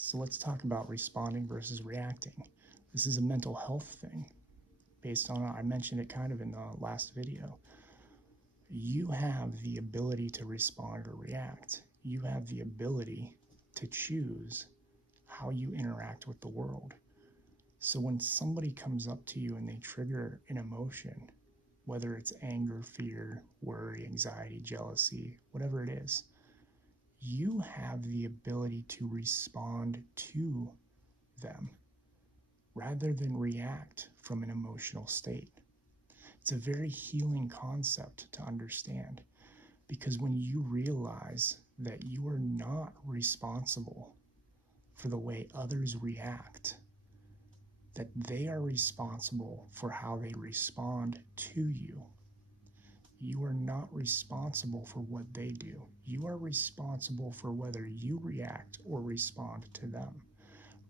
So let's talk about responding versus reacting. This is a mental health thing based on, I mentioned it kind of in the last video. You have the ability to respond or react. You have the ability to choose how you interact with the world. So when somebody comes up to you and they trigger an emotion, whether it's anger, fear, worry, anxiety, jealousy, whatever it is, you have the ability to respond to them rather than react from an emotional state. It's a very healing concept to understand, because when you realize that you are not responsible for the way others react, that they are responsible for how they respond to you. You are not responsible for what they do. You are responsible for whether you react or respond to them.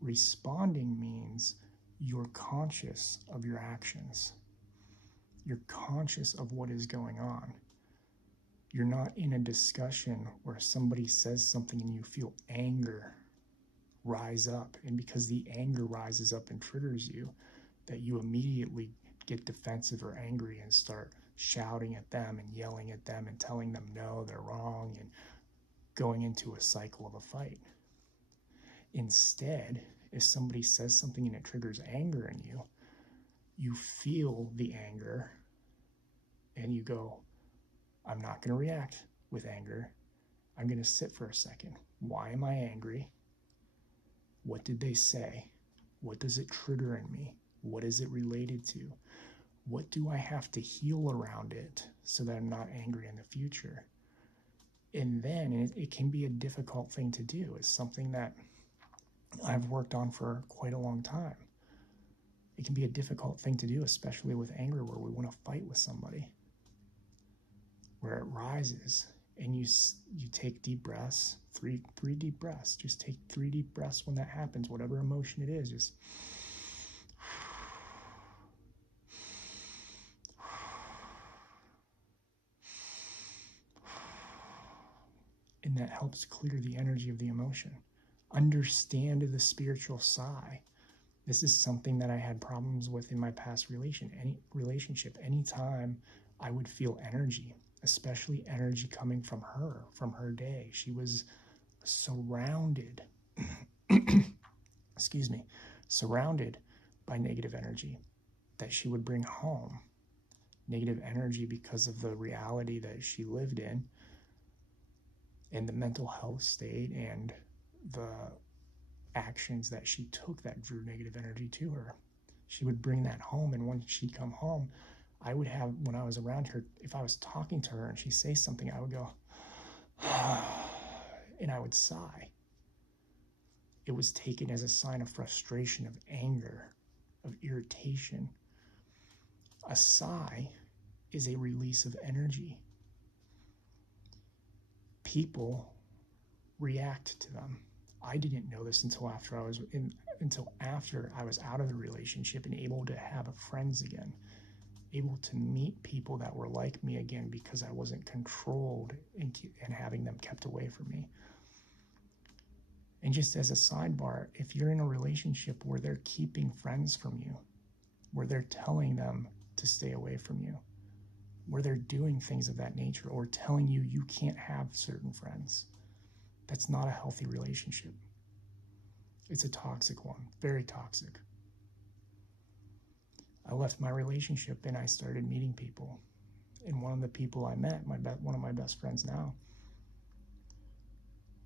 Responding means you're conscious of your actions. You're conscious of what is going on. You're not in a discussion where somebody says something and you feel anger rise up, and because the anger rises up and triggers you, that you immediately get defensive or angry and start shouting at them and yelling at them and telling them no, they're wrong, and going into a cycle of a fight. Instead, if somebody says something and it triggers anger in you, you feel the anger and you go, I'm not going to react with anger. I'm going to sit for a second. Why am I angry? What did they say? What does it trigger in me? What is it related to? What do I have to heal around it so that I'm not angry in the future? And then it can be a difficult thing to do. It's something that I've worked on for quite a long time. It can be a difficult thing to do, especially with anger, where we want to fight with somebody, where it rises. And you take deep breaths, three deep breaths. Just take 3 deep breaths when that happens, whatever emotion it is. Just and that helps clear the energy of the emotion. Understand the spiritual sigh. This is something that I had problems with in my past relationship. Anytime I would feel energy, especially energy coming from her day. She was surrounded, excuse me, surrounded by negative energy that she would bring home. Negative energy because of the reality that she lived in and the mental health state and the actions that she took that drew negative energy to her. She would bring that home, and when she'd come home, I would have, when I was around her, if I was talking to her and she'd say something, I would go, and I would sigh. It was taken as a sign of frustration, of anger, of irritation. A sigh is a release of energy. People react to them. I didn't know this until after I was out of the relationship and able to have friends again. Able to meet people that were like me again, because I wasn't controlled and having them kept away from me. And just as a sidebar, if you're in a relationship where they're keeping friends from you, where they're telling them to stay away from you, where they're doing things of that nature, or telling you you can't have certain friends, that's not a healthy relationship. It's a toxic one, very toxic. I left my relationship and I started meeting people. And one of the people I met, one of my best friends now,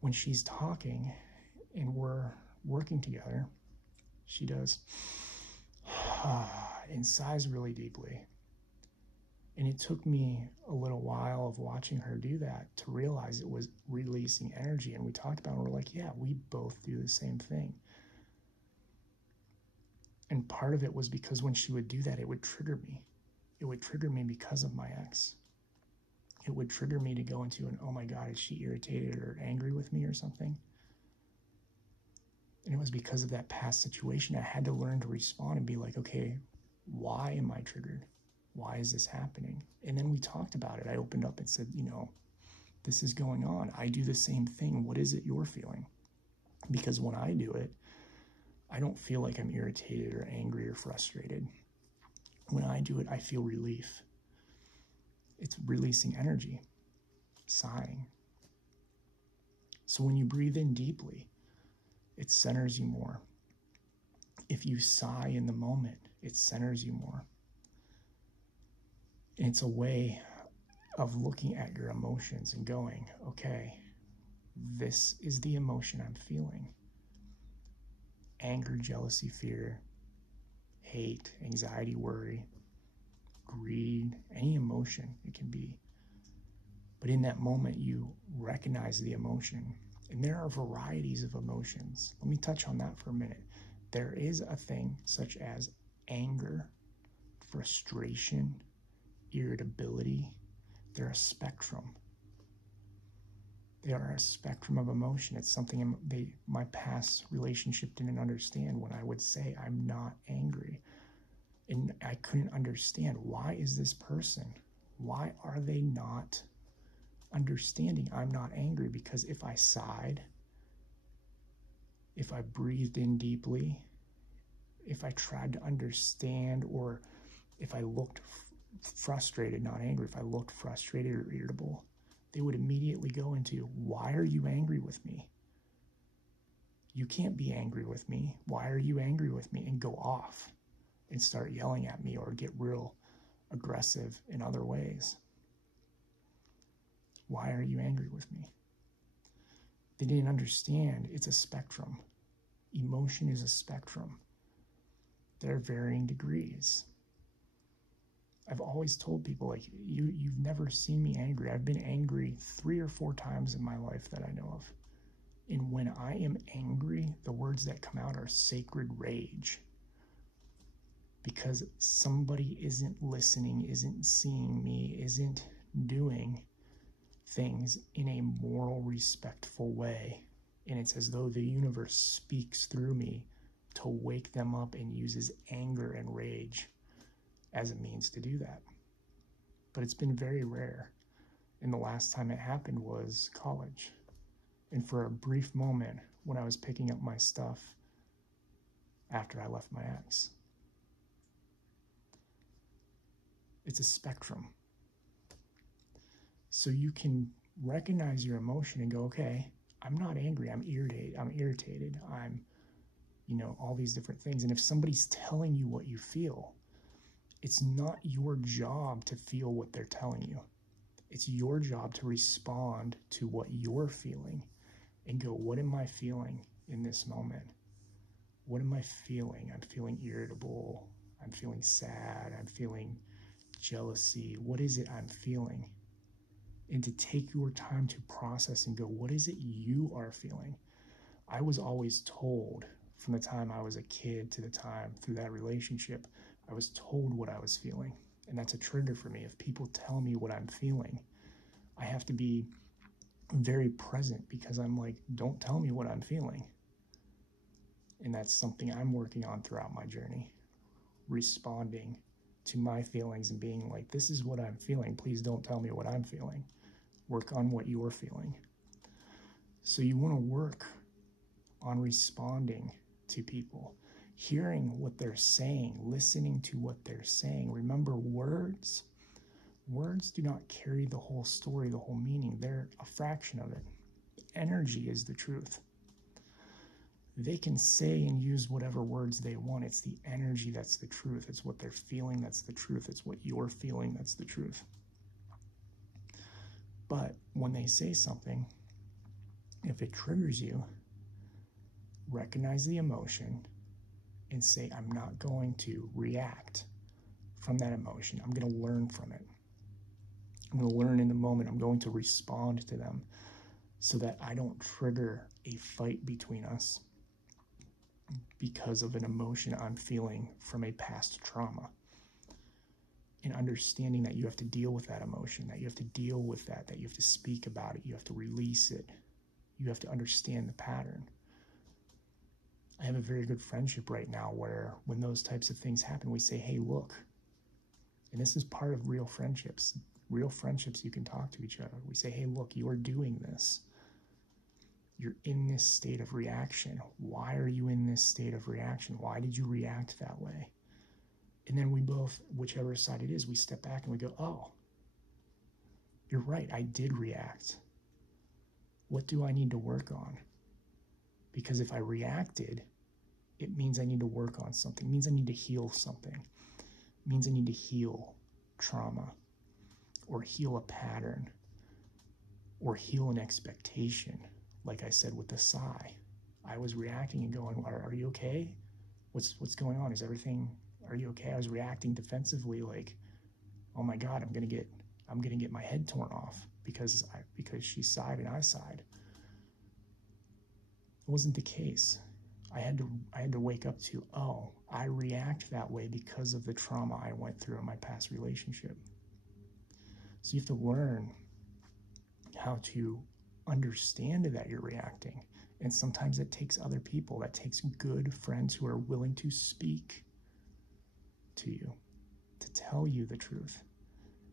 when she's talking and we're working together, she does and sighs really deeply. And it took me a little while of watching her do that to realize it was releasing energy. And we talked about it, and we're like, yeah, we both do the same thing. And part of it was because when she would do that, it would trigger me. It would trigger me because of my ex. It would trigger me to go into an, oh my God, is she irritated or angry with me or something? And it was because of that past situation. I had to learn to respond and be like, okay, why am I triggered? Why is this happening? And then we talked about it. I opened up and said, this is going on. I do the same thing. What is it you're feeling? Because when I do it, I don't feel like I'm irritated or angry or frustrated. When I do it, I feel relief. It's releasing energy, sighing. So when you breathe in deeply, it centers you more. If you sigh in the moment, it centers you more. And it's a way of looking at your emotions and going, okay, this is the emotion I'm feeling. Anger, jealousy, fear, hate, anxiety, worry, greed, any emotion it can be. But in that moment, you recognize the emotion. And there are varieties of emotions. Let me touch on that for a minute. There is a thing such as anger, frustration, irritability. They're a spectrum. They are a spectrum of emotion. It's something my past relationship didn't understand when I would say I'm not angry. And I couldn't understand, why is this person? Why are they not understanding I'm not angry? Because if I sighed, if I breathed in deeply, if I tried to understand, or if I looked frustrated, not angry, if I looked frustrated or irritable, they would immediately go into, why are you angry with me? You can't be angry with me. Why are you angry with me? And go off and start yelling at me or get real aggressive in other ways. Why are you angry with me? They didn't understand it's a spectrum. Emotion is a spectrum. There are varying degrees. I've always told people, like, you've never seen me angry. I've been angry 3 or 4 times in my life that I know of. And when I am angry, the words that come out are sacred rage. Because somebody isn't listening, isn't seeing me, isn't doing things in a moral, respectful way. And it's as though the universe speaks through me to wake them up and uses anger and rage as a means to do that. But it's been very rare. And the last time it happened was college. And for a brief moment when I was picking up my stuff after I left my ex. It's a spectrum. So you can recognize your emotion and go, okay, I'm not angry, I'm irritated, I'm all these different things. And if somebody's telling you what you feel, it's not your job to feel what they're telling you. It's your job to respond to what you're feeling and go, what am I feeling in this moment? What am I feeling? I'm feeling irritable. I'm feeling sad. I'm feeling jealousy. What is it I'm feeling? And to take your time to process and go, what is it you are feeling? I was always told from the time I was a kid to the time through that relationship, I was told what I was feeling. And that's a trigger for me. If people tell me what I'm feeling, I have to be very present, because I'm like, don't tell me what I'm feeling. And that's something I'm working on throughout my journey, responding to my feelings and being like, this is what I'm feeling. Please don't tell me what I'm feeling. Work on what you're feeling. So you want to work on responding to people, hearing what they're saying, listening to what they're saying. Remember, words do not carry the whole story, the whole meaning. They're a fraction of it. Energy is the truth. They can say and use whatever words they want. It's the energy that's the truth. It's what they're feeling that's the truth. It's what you're feeling that's the truth. But when they say something, if it triggers you, recognize the emotion and say, I'm not going to react from that emotion. I'm going to learn from it. I'm going to learn in the moment. I'm going to respond to them so that I don't trigger a fight between us because of an emotion I'm feeling from a past trauma. And understanding that you have to deal with that emotion, that you have to deal with that you have to speak about it, you have to release it, you have to understand the pattern. I have a very good friendship right now where when those types of things happen, we say, hey, look. And this is part of real friendships. Real friendships, you can talk to each other. We say, hey, look, you are doing this. You're in this state of reaction. Why are you in this state of reaction? Why did you react that way? And then we both, whichever side it is, we step back and we go, oh, you're right, I did react. What do I need to work on? Because if I reacted, it means I need to work on something. It means I need to heal something. It means I need to heal trauma, or heal a pattern, or heal an expectation. Like I said with the sigh, I was reacting and going, are you okay? What's going on? Is everything, are you okay? I was reacting defensively, like, oh my God, I'm gonna get my head torn off because she sighed and I sighed. It wasn't the case. I had to wake up to, oh, I react that way because of the trauma I went through in my past relationship. So you have to learn how to understand that you're reacting. And sometimes it takes other people. That takes good friends who are willing to speak to you, to tell you the truth.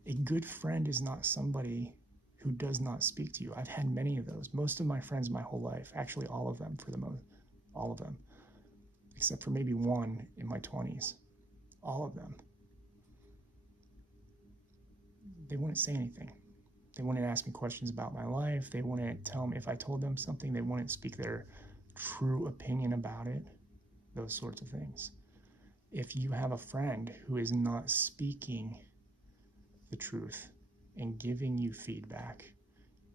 A good friend is not somebody who does not speak to you. I've had many of those. Most of my friends my whole life, actually all of them for the most, all of them, except for maybe one in my 20s, all of them. They wouldn't say anything. They wouldn't ask me questions about my life. They wouldn't tell me if I told them something. They wouldn't speak their true opinion about it, those sorts of things. If you have a friend who is not speaking the truth and giving you feedback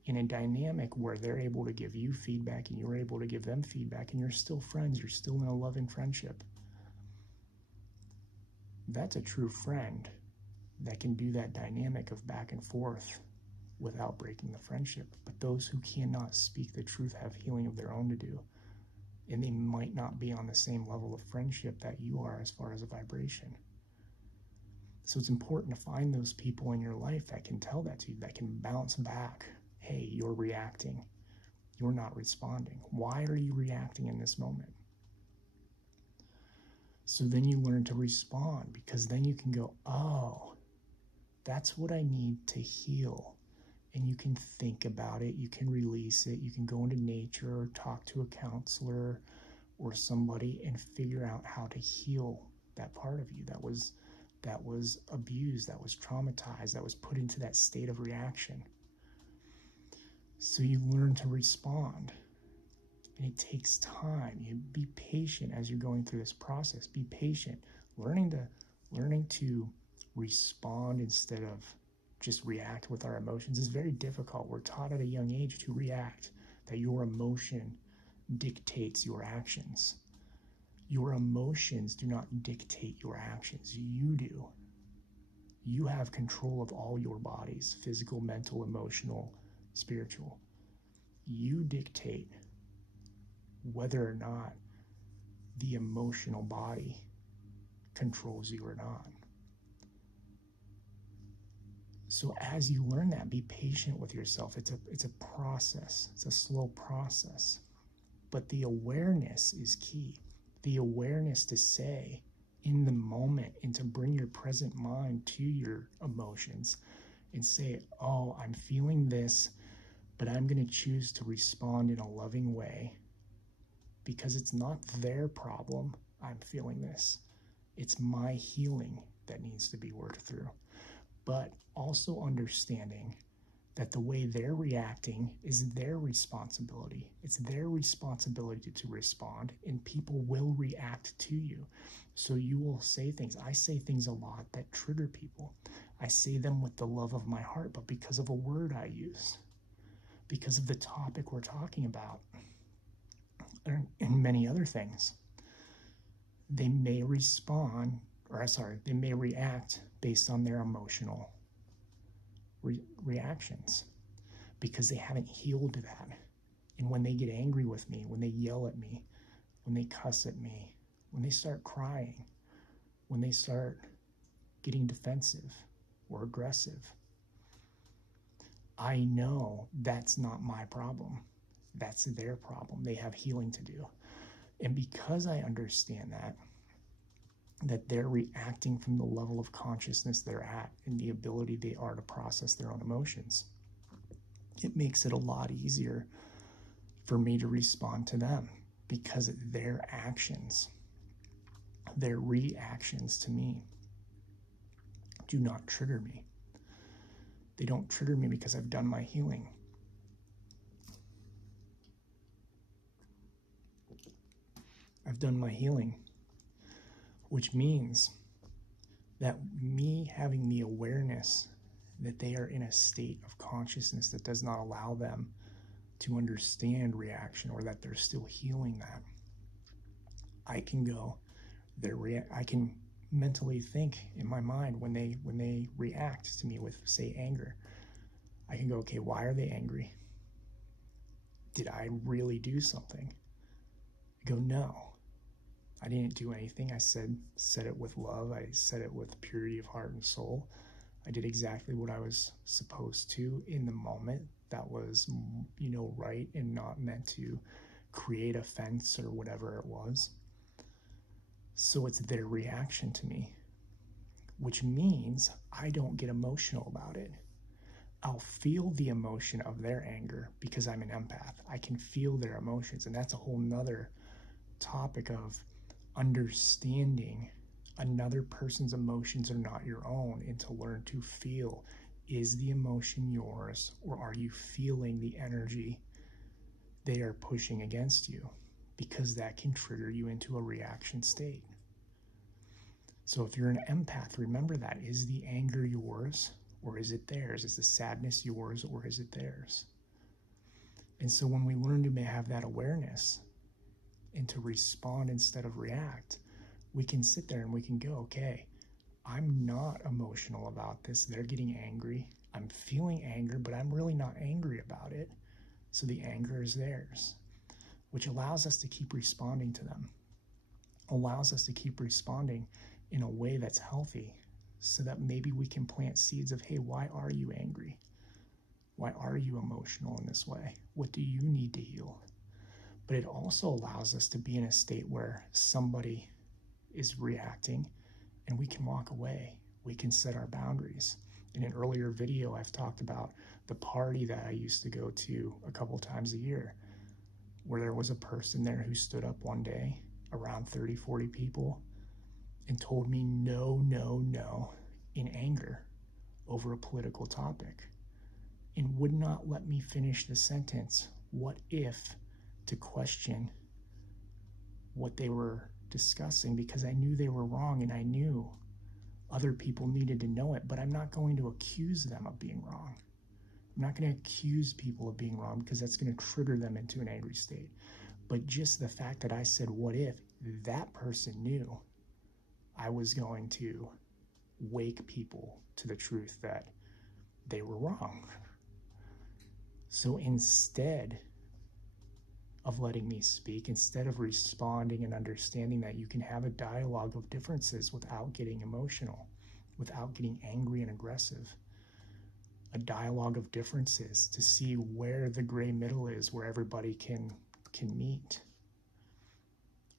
in a dynamic where they're able to give you feedback and you're able to give them feedback and you're still friends, you're still in a loving friendship, that's a true friend that can do that dynamic of back and forth without breaking the friendship. But those who cannot speak the truth have healing of their own to do, and they might not be on the same level of friendship that you are as far as a vibration. So it's important to find those people in your life that can tell that to you, that can bounce back. Hey, you're reacting. You're not responding. Why are you reacting in this moment? So then you learn to respond, because then you can go, oh, that's what I need to heal. And you can think about it. You can release it. You can go into nature or talk to a counselor or somebody and figure out how to heal that part of you that was abused, that was traumatized, that was put into that state of reaction. So you learn to respond. And it takes time. You be patient as you're going through this process. Be patient. Learning to respond instead of just react with our emotions is very difficult. We're taught at a young age to react, that your emotion dictates your actions. Your emotions do not dictate your actions. You do. You have control of all your bodies, physical, mental, emotional, spiritual. You dictate whether or not the emotional body controls you or not. So as you learn that, be patient with yourself. It's a process. It's a slow process. But the awareness is key. The awareness to say in the moment and to bring your present mind to your emotions and say, oh, I'm feeling this, but I'm going to choose to respond in a loving way because it's not their problem. I'm feeling this. It's my healing that needs to be worked through. But also understanding that the way they're reacting is their responsibility. It's their responsibility to respond, and people will react to you. So you will say things. I say things a lot that trigger people. I say them with the love of my heart, but because of a word I use, because of the topic we're talking about, and many other things, they may respond, they may react based on their emotional reactions because they haven't healed that. And when they get angry with me, when they yell at me, when they cuss at me, when they start crying, when they start getting defensive or aggressive, I know that's not my problem. That's their problem. They have healing to do. And because I understand that they're reacting from the level of consciousness they're at and the ability they are to process their own emotions, it makes it a lot easier for me to respond to them, because their actions, their reactions to me do not trigger me. They don't trigger me because I've done my healing. I've done my healing, which means that me having the awareness that they are in a state of consciousness that does not allow them to understand reaction, or that they're still healing that, I can go, I can mentally think in my mind when they react to me with, say, anger. I can go, okay, why are they angry? Did I really do something? I go, no, I didn't do anything. I said it with love. I said it with purity of heart and soul. I did exactly what I was supposed to in the moment. That was, right, and not meant to create offense or whatever it was. So it's their reaction to me, which means I don't get emotional about it. I'll feel the emotion of their anger because I'm an empath. I can feel their emotions, and that's a whole nother topic of understanding another person's emotions are not your own, and to learn to feel, is the emotion yours, or are you feeling the energy they are pushing against you? Because that can trigger you into a reaction state. So if you're an empath, remember that. Is the anger yours, or is it theirs? Is the sadness yours, or is it theirs? And so when we learn to have that awareness and to respond instead of react, we can sit there and we can go, okay, I'm not emotional about this. They're getting angry. I'm feeling anger, but I'm really not angry about it. So the anger is theirs, which allows us to keep responding to them, allows us to keep responding in a way that's healthy, so that maybe we can plant seeds of, hey, why are you angry? Why are you emotional in this way? What do you need to heal? But it also allows us to be in a state where somebody is reacting and we can walk away. We can set our boundaries. In an earlier video, I've talked about the party that I used to go to a couple times a year, where there was a person there who stood up one day, around 30, 40 people, and told me no, no, no, in anger over a political topic, and would not let me finish the sentence, what if, to question what they were discussing, because I knew they were wrong and I knew other people needed to know it, but I'm not going to accuse them of being wrong. I'm not going to accuse people of being wrong, because that's going to trigger them into an angry state. But just the fact that I said, what if, that person knew I was going to wake people to the truth that they were wrong. So instead of letting me speak, instead of responding and understanding that you can have a dialogue of differences without getting emotional, without getting angry and aggressive, a dialogue of differences to see where the gray middle is, where everybody can meet.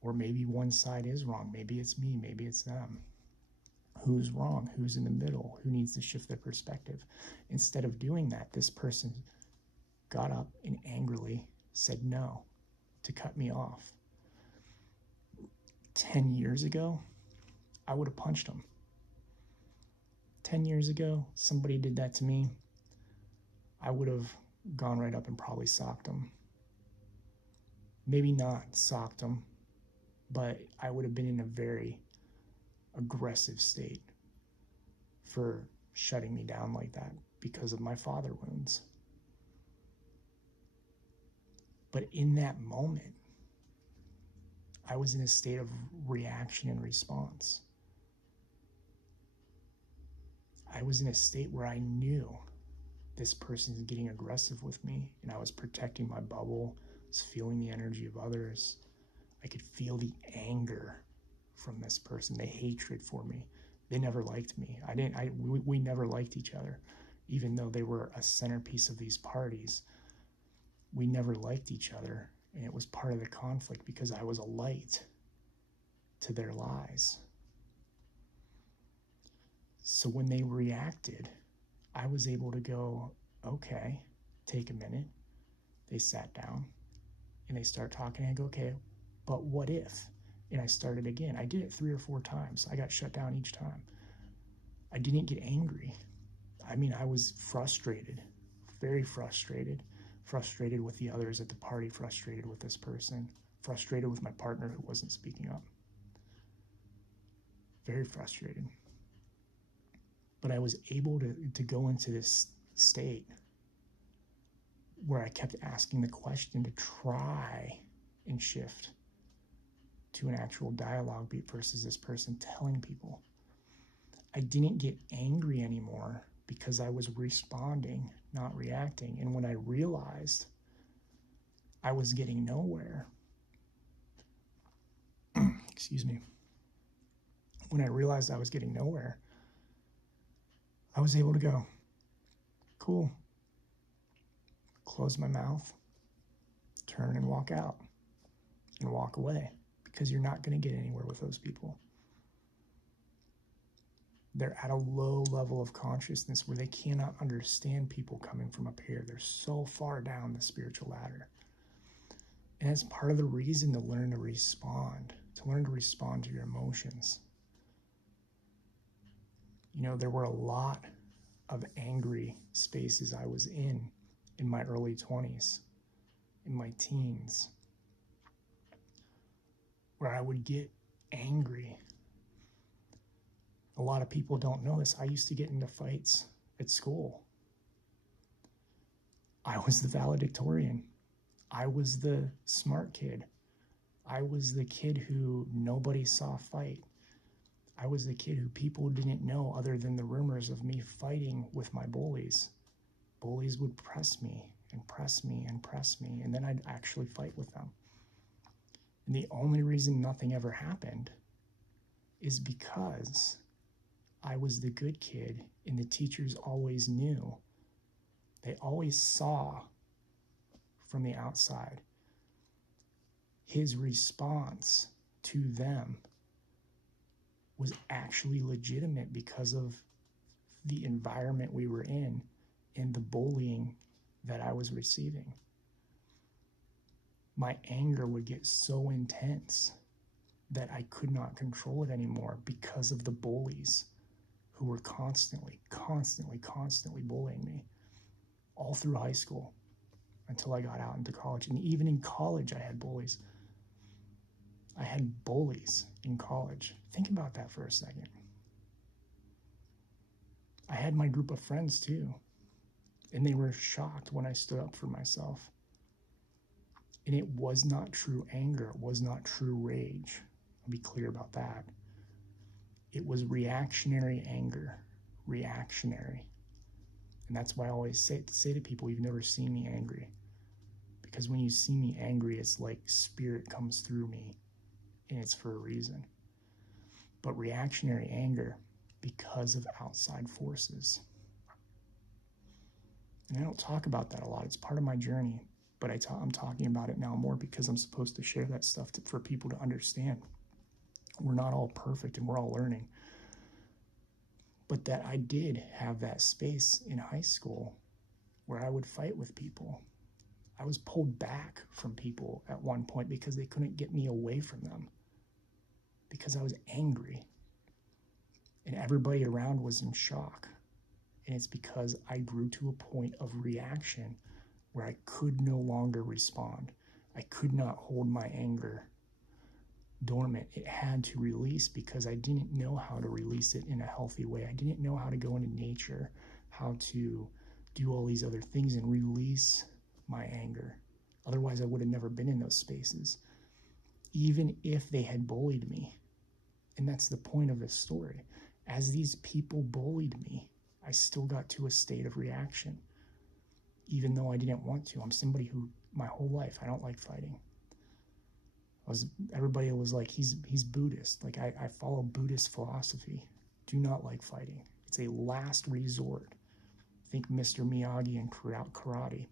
Or maybe one side is wrong. Maybe it's me, maybe it's them. Who's wrong? Who's in the middle? Who needs to shift their perspective? Instead of doing that, this person got up and angrily said no, to cut me off. 10 years ago, I would have punched him. 10 years ago, somebody did that to me, I would have gone right up and probably socked him. Maybe not socked him, but I would have been in a very aggressive state for shutting me down like that because of my father wounds. But in that moment, I was in a state of reaction and response. I was in a state where I knew this person's getting aggressive with me, and I was protecting my bubble. I was feeling the energy of others. I could feel the anger from this person, the hatred for me. They never liked me. We never liked each other, even though they were a centerpiece of these parties. We never liked each other, and it was part of the conflict because I was a light to their lies. So when they reacted, I was able to go, okay, take a minute. They sat down. And they start talking, and I go, okay, but what if? And I started again. I did it 3 or 4 times. I got shut down each time. I didn't get angry. I mean, I was frustrated, very frustrated, frustrated with the others at the party, frustrated with this person, frustrated with my partner who wasn't speaking up. Very frustrated. But I was able to go into this state where I kept asking the question to try and shift to an actual dialogue beat versus this person telling people. I didn't get angry anymore because I was responding, not reacting. And when I realized I was getting nowhere, excuse me, when I realized I was getting nowhere, I was able to go, cool, close my mouth, turn and walk out and walk away, because you're not going to get anywhere with those people. They're at a low level of consciousness where they cannot understand people coming from up here. They're so far down the spiritual ladder. And it's part of the reason to learn to respond to your emotions. You know, there were a lot of angry spaces I was in my early 20s, in my teens, where I would get angry. A lot of people don't know this. I used to get into fights at school. I was the valedictorian. I was the smart kid. I was the kid who nobody saw fight. I was the kid who people didn't know other than the rumors of me fighting with my bullies. Bullies would press me and press me and press me, and then I'd actually fight with them. And the only reason nothing ever happened is because I was the good kid, and the teachers always knew. They always saw from the outside his response to them was actually legitimate because of the environment we were in and the bullying that I was receiving. My anger would get so intense that I could not control it anymore because of the bullies who were constantly bullying me all through high school until I got out into college. And even in college, I had bullies. I had bullies in college. Think about that for a second. I had my group of friends too, and they were shocked when I stood up for myself. And it was not true anger. It was not true rage. I'll be clear about that. It was reactionary anger. Reactionary. And that's why I always say to people, you've never seen me angry. Because when you see me angry, it's like spirit comes through me, and it's for a reason. But reactionary anger, because of outside forces. And I don't talk about that a lot. It's part of my journey. But I'm talking about it now more because I'm supposed to share that stuff for people to understand. We're not all perfect, and we're all learning. But that I did have that space in high school where I would fight with people. I was pulled back from people at one point because they couldn't get me away from them. Because I was angry. And everybody around was in shock. And it's because I grew to a point of reaction where I could no longer respond. I could not hold my anger dormant. It had to release because I didn't know how to release it in a healthy way. I didn't know how to go into nature, how to do all these other things and release my anger. Otherwise, I would have never been in those spaces, even if they had bullied me. And that's the point of this story. As these people bullied me, I still got to a state of reaction, even though I didn't want to. I'm somebody who, my whole life, I don't like fighting. Everybody was like, he's Buddhist. Like, I follow Buddhist philosophy. Do not like fighting. It's a last resort. Think Mr. Miyagi and karate.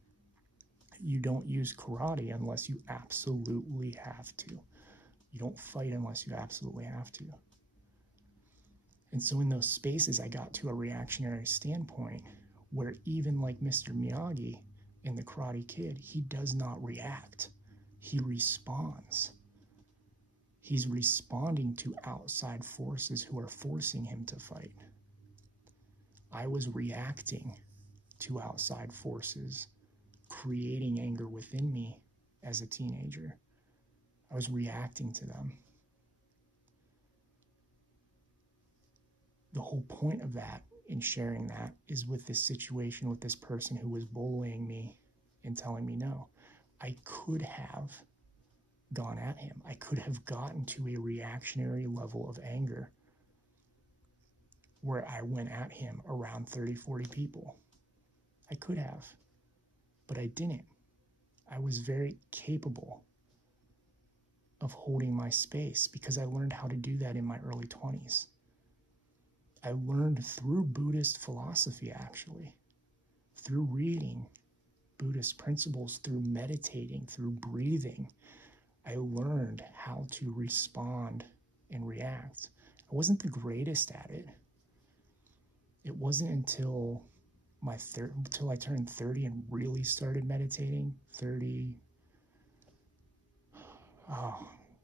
You don't use karate unless you absolutely have to. You don't fight unless you absolutely have to. And so in those spaces, I got to a reactionary standpoint where even like Mr. Miyagi in The Karate Kid, he does not react. he responds. He's responding to outside forces who are forcing him to fight. I was reacting to outside forces, creating anger within me as a teenager. I was reacting to them. The whole point of that, in sharing that, is with this situation with this person who was bullying me and telling me no. I could have gone at him. I could have gotten to a reactionary level of anger where I went at him around 30, 40 people. I could have, but I didn't. I was very capable of holding my space because I learned how to do that in my early 20s. I learned through Buddhist philosophy, actually, through reading Buddhist principles, through meditating, through breathing. I learned how to respond and react. I wasn't the greatest at it. It wasn't until I turned 30 and really started meditating. 30.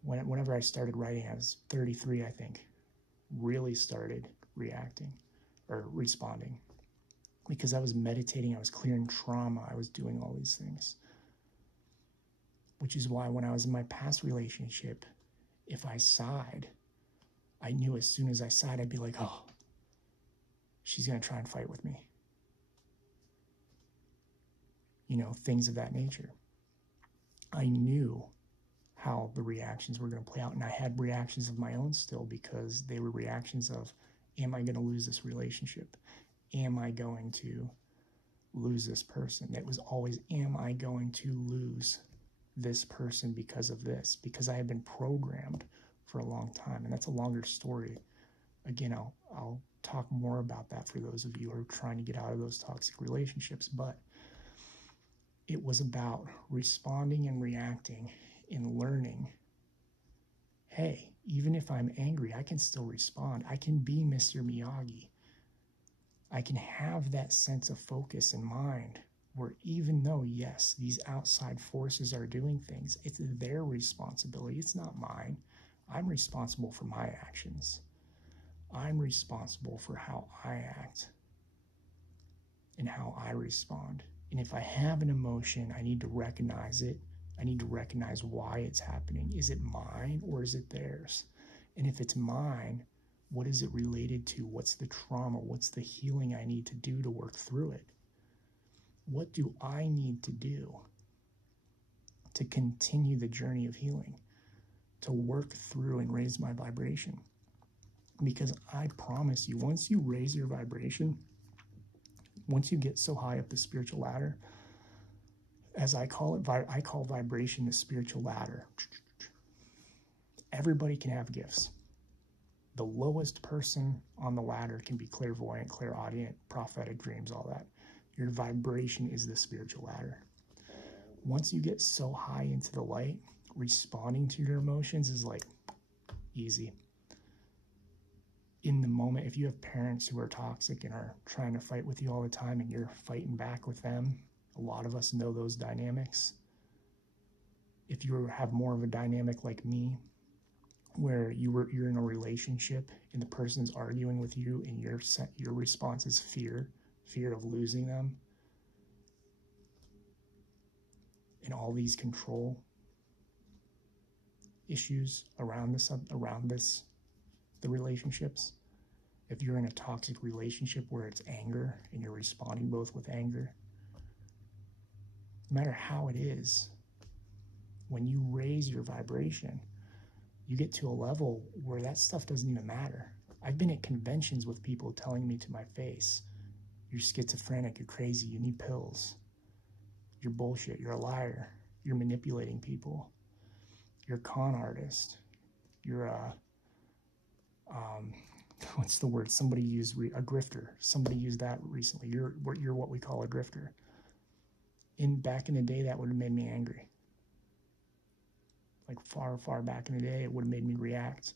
Whenever I started writing, I was 33, I think. Really started reacting or responding because I was meditating, I was clearing trauma, I was doing all these things. Which is why when I was in my past relationship, if I sighed, I knew as soon as I sighed, I'd be like, oh, she's going to try and fight with me. You know, things of that nature. I knew how the reactions were going to play out, and I had reactions of my own still because they were reactions of, am I going to lose this relationship? Am I going to lose this person? It was always, am I going to lose this person because of this? Because I had been programmed for a long time, and that's a longer story. Again, I'll talk more about that for those of you who are trying to get out of those toxic relationships, but it was about responding and reacting and learning, hey, even if I'm angry, I can still respond. I can be Mr. Miyagi. I can have that sense of focus in mind where even though, yes, these outside forces are doing things, it's their responsibility. It's not mine. I'm responsible for my actions. I'm responsible for how I act and how I respond. And if I have an emotion, I need to recognize it. I need to recognize why it's happening. Is it mine or is it theirs? And if it's mine, what is it related to? What's the trauma? What's the healing I need to do to work through it? What do I need to do to continue the journey of healing, to work through and raise my vibration? Because I promise you, once you raise your vibration, once you get so high up the spiritual ladder, as I call it, I call vibration the spiritual ladder. Everybody can have gifts. The lowest person on the ladder can be clairvoyant, clairaudient, prophetic dreams, all that. Your vibration is the spiritual ladder. Once you get so high into the light, responding to your emotions is like easy. In the moment, if you have parents who are toxic and are trying to fight with you all the time and you're fighting back with them, a lot of us know those dynamics. If you have more of a dynamic like me, where you're in a relationship and the person's arguing with you and your response is fear of losing them, and all these control issues around the relationships. If you're in a toxic relationship where it's anger and you're responding both with anger, no matter how it is, when you raise your vibration, you get to a level where that stuff doesn't even matter. I've been at conventions with people telling me to my face, you're schizophrenic, you're crazy, you need pills, you're bullshit, you're a liar, you're manipulating people, you're a con artist, you're a, what's the word? Somebody used a grifter. Somebody used that recently. You're what we call a grifter. Back in the day, that would have made me angry. Like far, far back in the day, it would have made me react.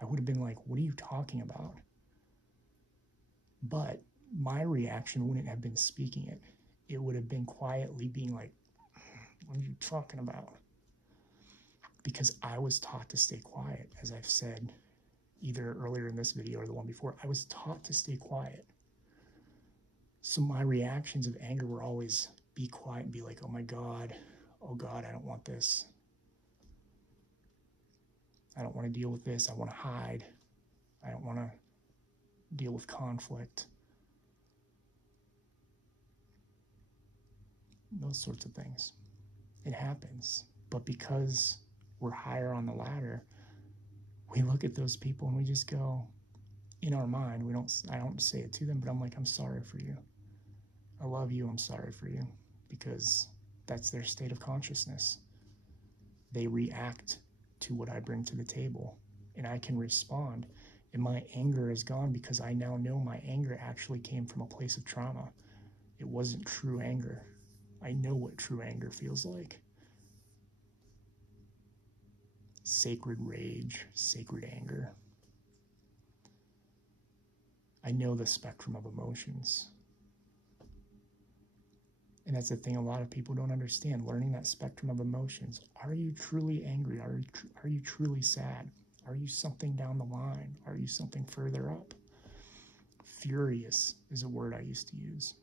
I would have been like, what are you talking about? But my reaction wouldn't have been speaking it. It would have been quietly being like, what are you talking about? because I was taught to stay quiet, as I've said either earlier in this video or the one before. I was taught to stay quiet. So my reactions of anger were always be quiet and be like, oh my God, oh God, I don't want this. I don't want to deal with this. I want to hide. I don't want to deal with conflict. Those sorts of things. It happens. But because we're higher on the ladder, we look at those people and we just go, in our mind, I don't say it to them, but I'm like, I'm sorry for you. I love you, I'm sorry for you. Because that's their state of consciousness. They react to what I bring to the table, and I can respond. And my anger is gone because I now know my anger actually came from a place of trauma. It wasn't true anger. I know what true anger feels like. Sacred rage, sacred anger. I know the spectrum of emotions. And that's the thing a lot of people don't understand, learning that spectrum of emotions. Are you truly angry? Are you truly sad? Are you something down the line? Are you something further up? Furious is a word I used to use.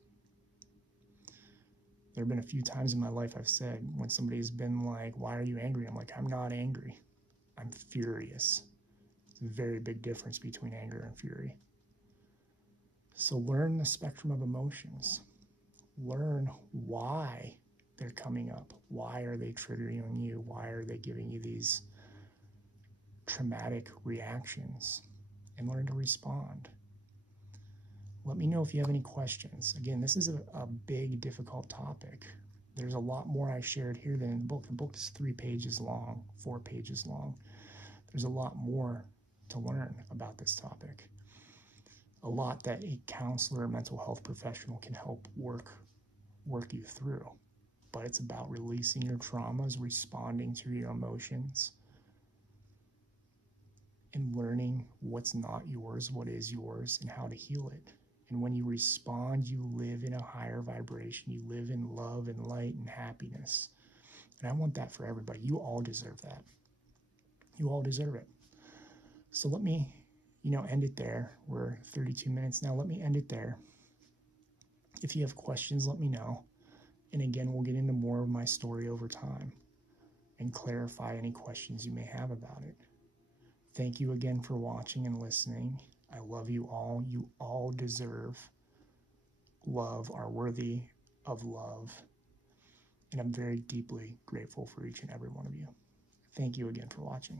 There have been a few times in my life I've said, when somebody's been like, why are you angry? I'm like, I'm not angry. I'm furious. It's a very big difference between anger and fury. So learn the spectrum of emotions. Learn why they're coming up. Why are they triggering you? Why are they giving you these traumatic reactions? And learn to respond. Let me know if you have any questions. Again, this is a big, difficult topic. There's a lot more I shared here than in the book. The book is 3 pages long, 4 pages long. There's a lot more to learn about this topic. A lot that a counselor or mental health professional can help work you through. But it's about releasing your traumas, responding to your emotions, and learning what's not yours, what is yours, and how to heal it. And when you respond, you live in a higher vibration. You live in love and light and happiness. And I want that for everybody. You all deserve that. You all deserve it. So let me, end it there. We're 32 minutes now. Let me end it there. If you have questions, let me know. And again, we'll get into more of my story over time and clarify any questions you may have about it. Thank you again for watching and listening. I love you all. You all deserve love, are worthy of love. And I'm very deeply grateful for each and every one of you. Thank you again for watching.